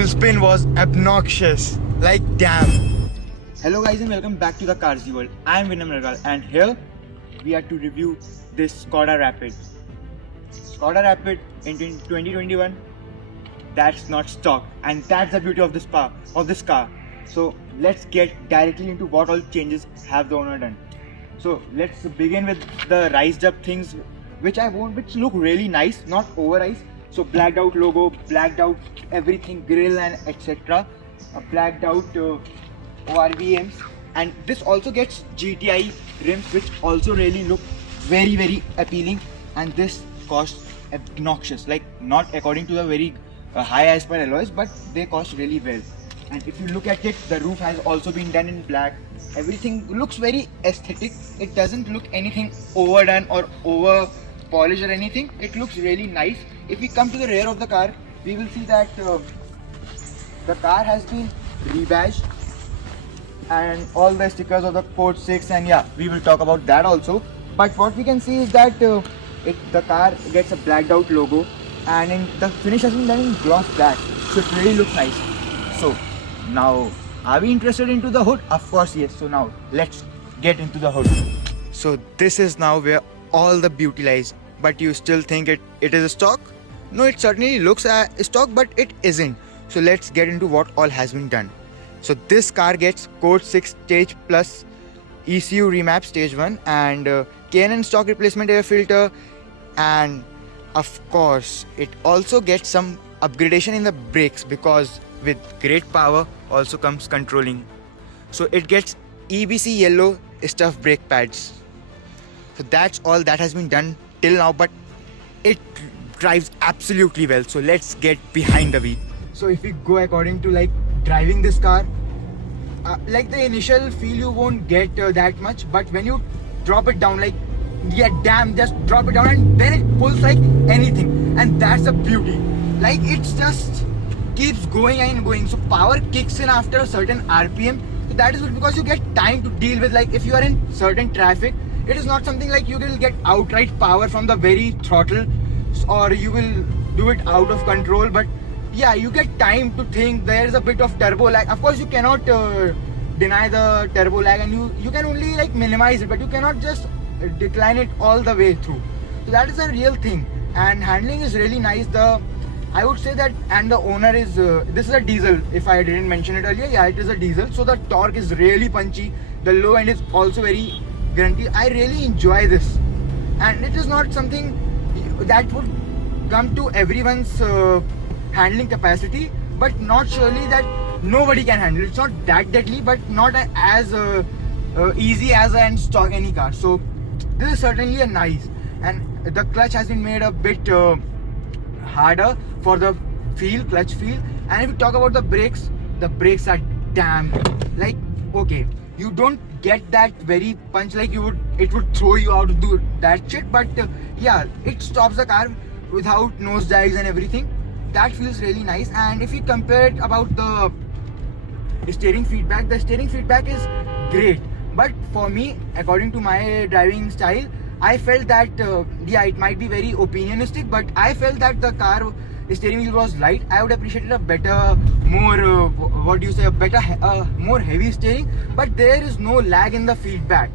wheel spin was obnoxious. Like damn. Hello guys and welcome back to the Carsy World. I am Vinam Nargal and here we are to review this Skoda Rapid. Skoda Rapid in 2021. That's not stock, and that's the beauty of this car. So let's get directly into what all changes have the owner done. So let's begin with the raised up things which look really nice, not over-iced. So blacked out logo, blacked out everything, grill and etc. Blacked out ORVMs, and this also gets GTI rims which also really look very appealing, and this costs obnoxious, like not according to the very high aspire alloys, but they cost really well. And if you look at it, the roof has also been done in black. Everything looks very aesthetic. It doesn't look anything overdone or over polished or anything. It looks really nice. If we come to the rear of the car, we will see that the car has been rebadged and all the stickers of the Code 6, and yeah, we will talk about that also. But what we can see is that the car gets a blacked out logo, and the finish has been done in gloss black, so it really looks nice. So now, are we interested into the hood? Of course yes. So now let's get into the hood. So this is now where all the beauty lies. But you still think it is a stock? No, it certainly looks a stock, but it isn't. So let's get into what all has been done. So this car gets Code 6 Stage Plus ECU remap Stage 1 and K&N stock replacement air filter, and of course it also gets some upgradation in the brakes, because with great power also comes controlling. So it gets EBC yellow stuff brake pads. So that's all that has been done till now, but it drives absolutely well. So let's get behind the wheel. So if we go according to like driving this car, like the initial feel you won't get that much, but when you drop it down, like yeah damn, just drop it down and then it pulls like anything, and that's the beauty. Like it's just keeps going and going. So power kicks in after a certain RPM. So that is because you get time to deal with, like if you are in certain traffic, it is not something like you will get outright power from the very throttle, or you will do it out of control. But yeah, you get time to think. There is a bit of turbo lag. Of course you cannot deny the turbo lag, and you can only like minimize it, but you cannot just decline it all the way through. So that is a real thing, and handling is really nice. I would say that, and the owner is this is a diesel, if I didn't mention it earlier. Yeah, it is a diesel, so the torque is really punchy. The low end is also very grunty. I really enjoy this, and it is not something that would come to everyone's handling capacity, but not surely that nobody can handle. It's not that deadly, but not as easy as an stock any car. So this is certainly a nice, and the clutch has been made a bit harder for the clutch feel. And if you talk about the brakes are damn, like okay, you don't get that very punch like it would throw you out to do that shit, but yeah, it stops the car without nose dives and everything. That feels really nice. And if you compare it about the steering feedback, the steering feedback is great, but for me, according to my driving style, I felt that yeah, it might be very opinionistic, but I felt that the car steering wheel was light. I would appreciate a better, more more heavy steering, but there is no lag in the feedback.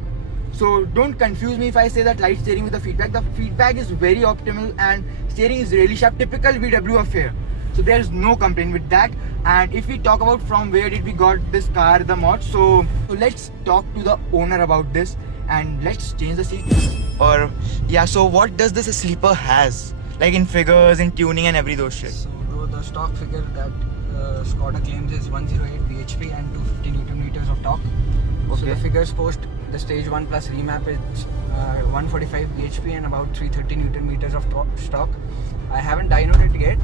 So don't confuse me if I say that light steering with the feedback. The feedback is very optimal and steering is really sharp, typical VW affair. So there is no complaint with that. And if we talk about from where did we got this car, the mod, so let's talk to the owner about this, and let's change the seats. Or yeah, so what does this sleeper has, like in figures, in tuning and every those shit? So the stock figure that Skoda claims is 108 bhp and 250 Newton meters of torque. Okay. So the figures post the Stage 1 Plus remap is 145 bhp and about 330 Newton meters of stock. I haven't dynoed it yet,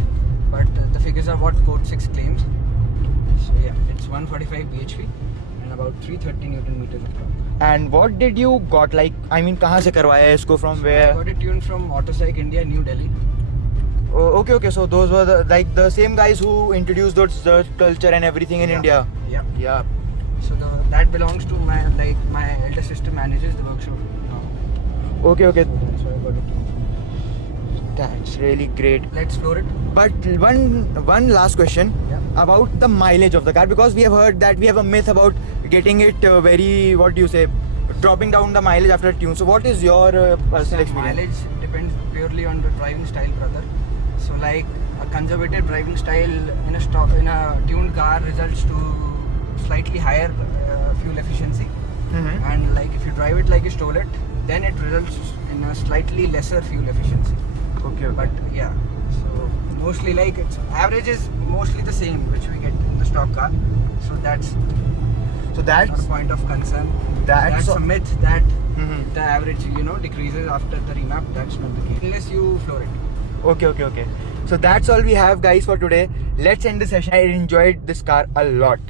but the figures are what Code 6 claims. So yeah, it's 145 bhp and about 330 Newton meters of torque. And what did you got, like I mean kahan se karwaya isko, from where? I got it tuned from Autopsych India, New Delhi. Oh, okay. So those were the same guys who introduced the culture and everything in India. Yeah. So that belongs to my elder sister manages the workshop now. Okay. So that's why I got it tuned from. That's really great. Let's floor it. But one last question about the mileage of the car, because we have heard that we have a myth about getting it very, what do you say, dropping down the mileage after a tune. So what is your personal experience? Mileage depends purely on the driving style, brother. So like a conservative driving style in a tuned car results to slightly higher fuel efficiency. And like if you drive it like you stole it, then it results in a slightly lesser fuel efficiency. Okay. But yeah, so mostly like its average is mostly the same which we get in the stock car. So that's not a point of concern. That's a myth that the average decreases after the remap. That's not the case unless you floor it. Okay. So that's all we have, guys, for today. Let's end the session. I enjoyed this car a lot.